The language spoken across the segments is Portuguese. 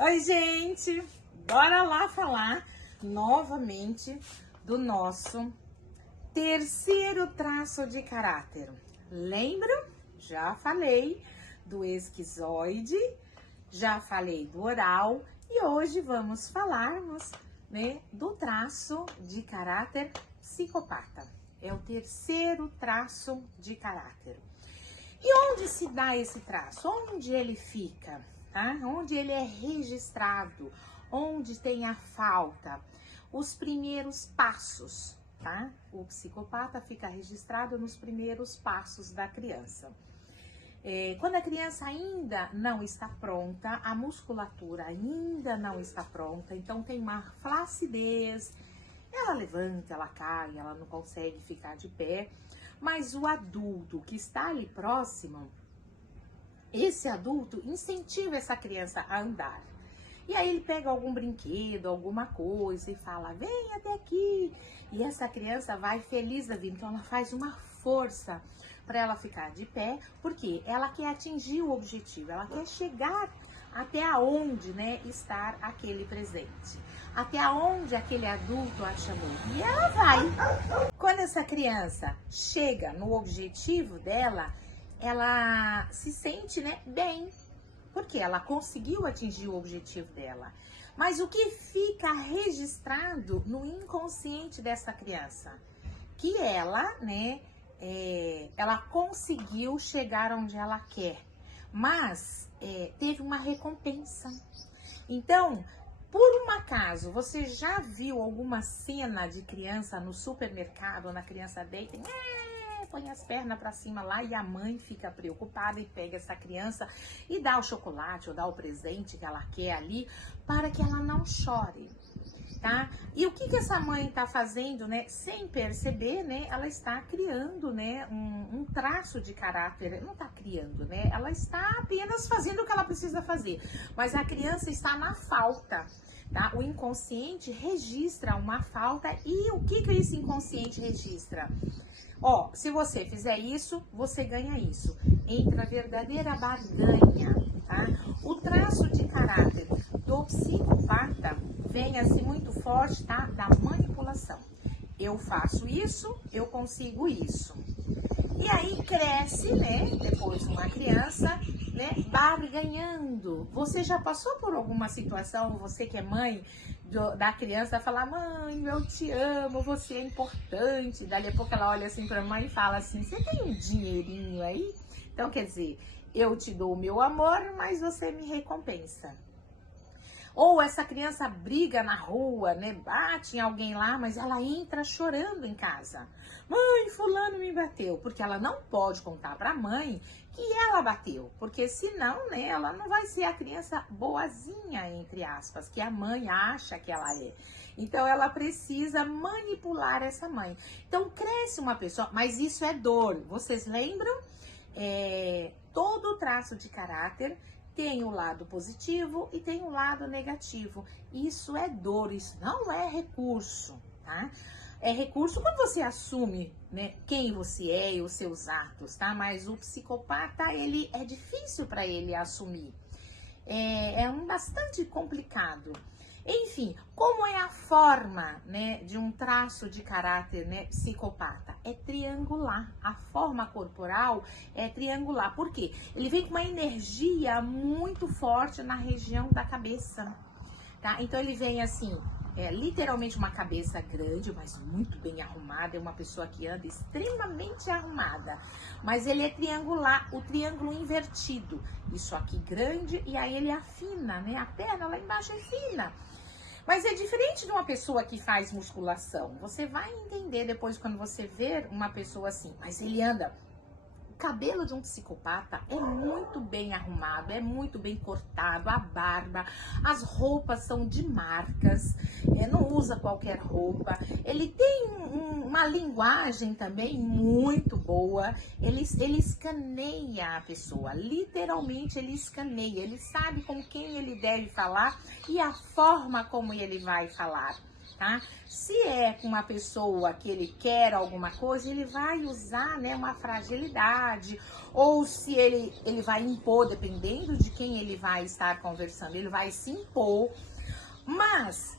Oi, gente! Bora lá falar novamente do nosso terceiro traço de caráter. Lembra? Já falei do esquizoide, já falei do oral e hoje vamos falarmos, do traço de caráter psicopata. É o terceiro traço de caráter. E onde se dá esse traço? Onde ele fica? Tá? Onde ele é registrado? Onde tem a falta? Os primeiros passos, tá? O psicopata fica registrado nos primeiros passos da criança. Quando a criança ainda não está pronta, a musculatura ainda não está pronta, então tem uma flacidez, ela levanta, ela cai, ela não consegue ficar de pé, mas o adulto que está ali próximo, esse adulto incentiva essa criança a andar. E aí ele pega algum brinquedo, alguma coisa e fala, vem até aqui. E essa criança vai feliz da vida, então ela faz uma força para ela ficar de pé, porque ela quer atingir o objetivo, ela quer chegar até aonde, estar aquele presente, até aonde aquele adulto a chamou. E ela vai. Quando essa criança chega no objetivo dela, ela se sente, bem, porque ela conseguiu atingir o objetivo dela. Mas o que fica registrado no inconsciente dessa criança? Que ela, ela conseguiu chegar onde ela quer, mas teve uma recompensa. Então, por um acaso, você já viu alguma cena de criança no supermercado, onde a criança deita, põe as pernas para cima lá e a mãe fica preocupada e pega essa criança e dá o chocolate ou dá o presente que ela quer ali para que ela não chore, tá? E o que essa mãe está fazendo, sem perceber, ela está criando, um traço de caráter, não está criando, ela está apenas fazendo o que ela precisa fazer, mas a criança está na falta. Tá? O inconsciente registra uma falta e o que esse inconsciente registra? Ó, se você fizer isso, você ganha isso. Entra a verdadeira barganha, tá? O traço de caráter do psicopata vem assim muito forte, tá? Da manipulação. Eu faço isso, eu consigo isso. E aí cresce, depois uma criança, barganhando. Você já passou por alguma situação, você que é mãe da criança, falar, mãe, eu te amo, você é importante. Dali a pouco ela olha assim pra mãe e fala assim, você tem um dinheirinho aí? Então, quer dizer, eu te dou o meu amor, mas você me recompensa. Ou essa criança briga na rua, bate em alguém lá, mas ela entra chorando em casa. Mãe, fulano me bateu. Porque ela não pode contar para a mãe que ela bateu. Porque senão, ela não vai ser a criança boazinha, entre aspas, que a mãe acha que ela é. Então, ela precisa manipular essa mãe. Então, cresce uma pessoa, mas isso é dor. Vocês lembram? Todo traço de caráter tem o lado positivo e tem o lado negativo. Isso é dor, isso não é recurso, tá? É recurso quando você assume, quem você é e os seus atos, tá? Mas o psicopata, ele é difícil para ele assumir. É bastante complicado. Enfim, como é a forma, de um traço de caráter, psicopata? É triangular. A forma corporal é triangular. Por quê? Ele vem com uma energia muito forte na região da cabeça, tá? Então ele vem assim, literalmente uma cabeça grande, mas muito bem arrumada. É uma pessoa que anda extremamente arrumada. Mas ele é triangular, o triângulo invertido. Isso aqui grande e aí ele afina, A perna lá embaixo é fina. Mas é diferente de uma pessoa que faz musculação. Você vai entender depois quando você ver uma pessoa assim. Mas ele anda... O cabelo de um psicopata é muito bem arrumado, é muito bem cortado, a barba, as roupas são de marcas, não usa qualquer roupa. Ele tem uma linguagem também muito boa, ele escaneia a pessoa, literalmente ele escaneia, ele sabe com quem ele deve falar e a forma como ele vai falar. tá? Se é com uma pessoa que ele quer alguma coisa, ele vai usar, né, uma fragilidade, ou se ele vai impor, dependendo de quem ele vai estar conversando, ele vai se impor. Mas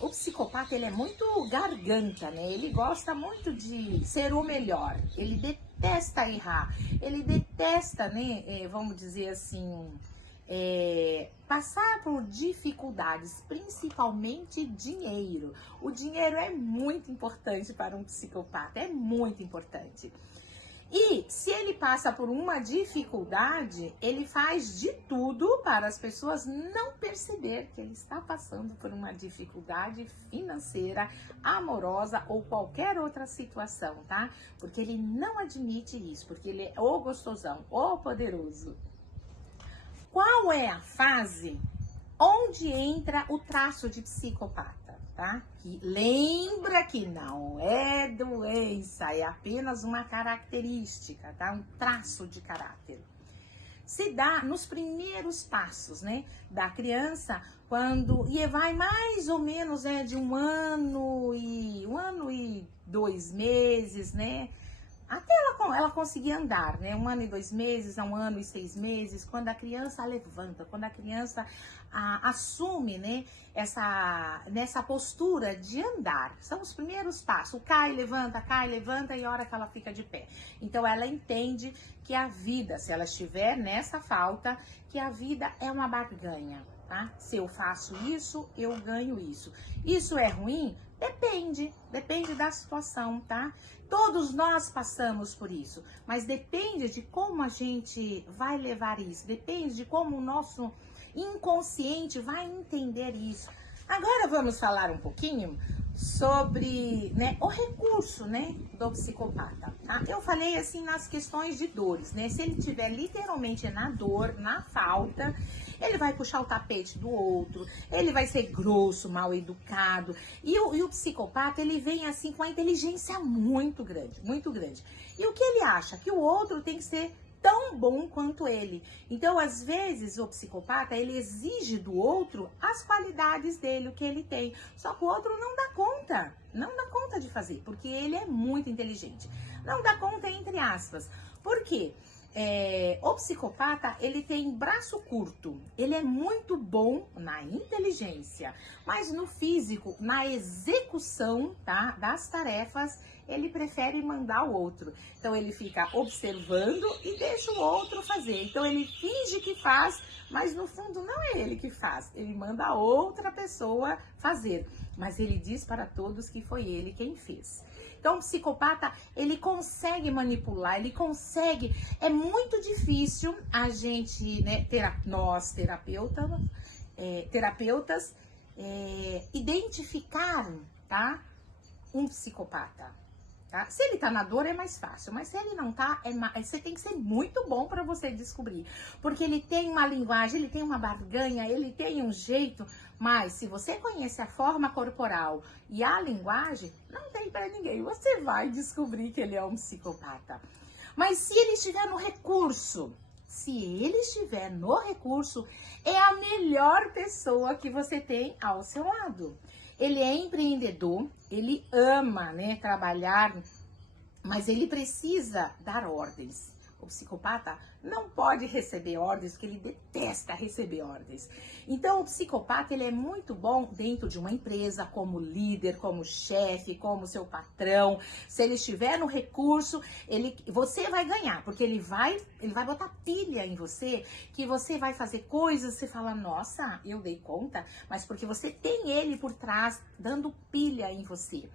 o psicopata, ele é muito garganta, né? Ele gosta muito de ser o melhor, ele detesta errar, ele detesta, né, vamos dizer assim, passar por dificuldades, principalmente dinheiro. O dinheiro é muito importante para um psicopata, é muito importante. E se ele passa por uma dificuldade, ele faz de tudo para as pessoas não perceber que ele está passando por uma dificuldade financeira, amorosa ou qualquer outra situação, tá? Porque ele não admite isso, porque ele é o gostosão, o poderoso. Qual é a fase onde entra o traço de psicopata? Tá? Que lembra que não é doença, é apenas uma característica, tá? Um traço de caráter. Se dá nos primeiros passos, né, da criança, quando e vai mais ou menos de 1 ano e 2 meses, né? Até ela conseguir andar, né? 1 ano e 2 meses, a 1 ano e 6 meses, quando a criança levanta, quando a criança assume, né, nessa postura de andar. São os primeiros passos. Cai, levanta e a hora que ela fica de pé. Então ela entende que a vida, se ela estiver nessa falta, que a vida é uma barganha, tá? Se eu faço isso, eu ganho isso. Isso é ruim? Depende da situação, tá? Todos nós passamos por isso, mas depende de como a gente vai levar isso, depende de como o nosso inconsciente vai entender isso. Agora vamos falar um pouquinho sobre, né, o recurso, né, do psicopata, tá? Eu falei assim nas questões de dores, né? Se ele estiver literalmente na dor, na falta, ele vai puxar o tapete do outro, ele vai ser grosso, mal educado. E o psicopata, ele vem assim com a inteligência muito grande, muito grande. E o que ele acha? Que o outro tem que ser tão bom quanto ele. Então, às vezes, o psicopata, ele exige do outro as qualidades dele, o que ele tem. Só que o outro não dá conta de fazer, porque ele é muito inteligente. Não dá conta, entre aspas. Por quê? O psicopata, ele tem braço curto, ele é muito bom na inteligência, mas no físico, na execução, tá, das tarefas, ele prefere mandar o outro. Então ele fica observando e deixa o outro fazer. Então ele finge que faz, mas no fundo não é ele que faz, ele manda a outra pessoa fazer, mas ele diz para todos que foi ele quem fez. Então, o psicopata, ele consegue manipular, ele consegue. É muito difícil a gente, né, nós terapeutas, identificar, tá, um psicopata. Tá? Se ele tá na dor é mais fácil, mas se ele não tá, você tem que ser muito bom para você descobrir. Porque ele tem uma linguagem, ele tem uma barganha, ele tem um jeito, mas se você conhece a forma corporal e a linguagem, não tem para ninguém. Você vai descobrir que ele é um psicopata. Mas se ele estiver no recurso, é a melhor pessoa que você tem ao seu lado. Ele é empreendedor, ele ama, né, trabalhar, mas ele precisa dar ordens. O psicopata não pode receber ordens, porque ele detesta receber ordens. Então, o psicopata, ele é muito bom dentro de uma empresa, como líder, como chefe, como seu patrão. Se ele estiver no recurso, você vai ganhar, porque ele vai botar pilha em você, que você vai fazer coisas, você fala, nossa, eu dei conta, mas porque você tem ele por trás, dando pilha em você.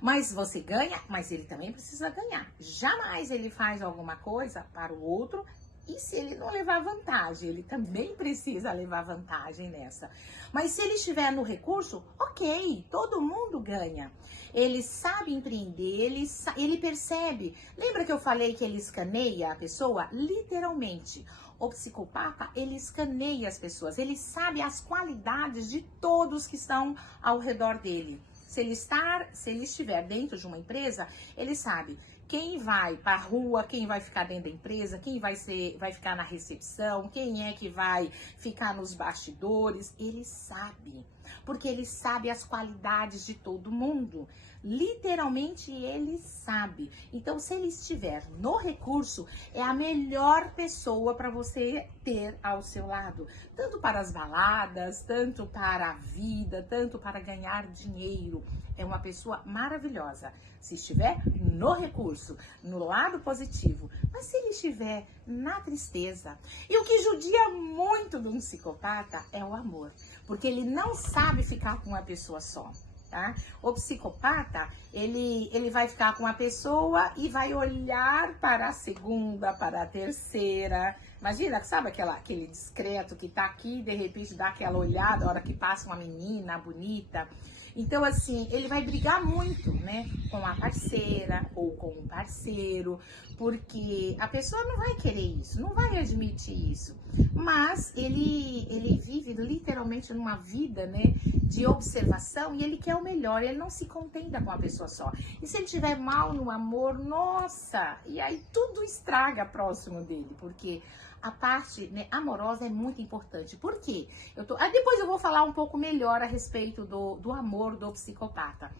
Mas você ganha, mas ele também precisa ganhar. Jamais ele faz alguma coisa para o outro e se ele não levar vantagem, ele também precisa levar vantagem nessa. Mas se ele estiver no recurso, ok, todo mundo ganha. Ele sabe empreender, ele percebe. Lembra que eu falei que ele escaneia a pessoa? Literalmente. O psicopata, ele escaneia as pessoas, ele sabe as qualidades de todos que estão ao redor dele. Se ele estiver dentro de uma empresa, ele sabe quem vai para a rua, quem vai ficar dentro da empresa, quem vai ficar na recepção, quem é que vai ficar nos bastidores. Ele sabe, porque ele sabe as qualidades de todo mundo. Literalmente ele sabe. Então, se ele estiver no recurso, é a melhor pessoa para você ter ao seu lado, tanto para as baladas, tanto para a vida, tanto para ganhar dinheiro. É uma pessoa maravilhosa, se estiver no recurso, no lado positivo. Mas se ele estiver na tristeza, e o que judia muito de um psicopata é o amor, porque ele não sabe ficar com uma pessoa só. Tá? O psicopata, ele vai ficar com a pessoa e vai olhar para a segunda, para a terceira. Imagina, sabe aquele discreto que tá aqui e de repente dá aquela olhada a hora que passa uma menina bonita. Então, assim, ele vai brigar muito, né, com a parceira ou com o parceiro, porque a pessoa não vai querer isso, não vai admitir isso. Mas ele vive literalmente numa vida, né, de observação, e ele quer o melhor, ele não se contenta com a pessoa só. E se ele tiver mal no amor, nossa, e aí tudo estraga próximo dele, porque a parte, né, amorosa é muito importante. Por quê? Depois eu vou falar um pouco melhor a respeito do amor do psicopata.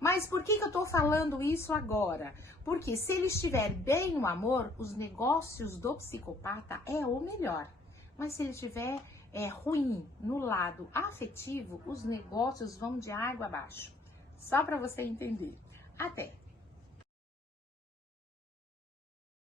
Mas por que eu tô falando isso agora? Porque se ele estiver bem no amor, os negócios do psicopata é o melhor. Mas se ele estiver ruim no lado afetivo, os negócios vão de água abaixo. Só para você entender. Até!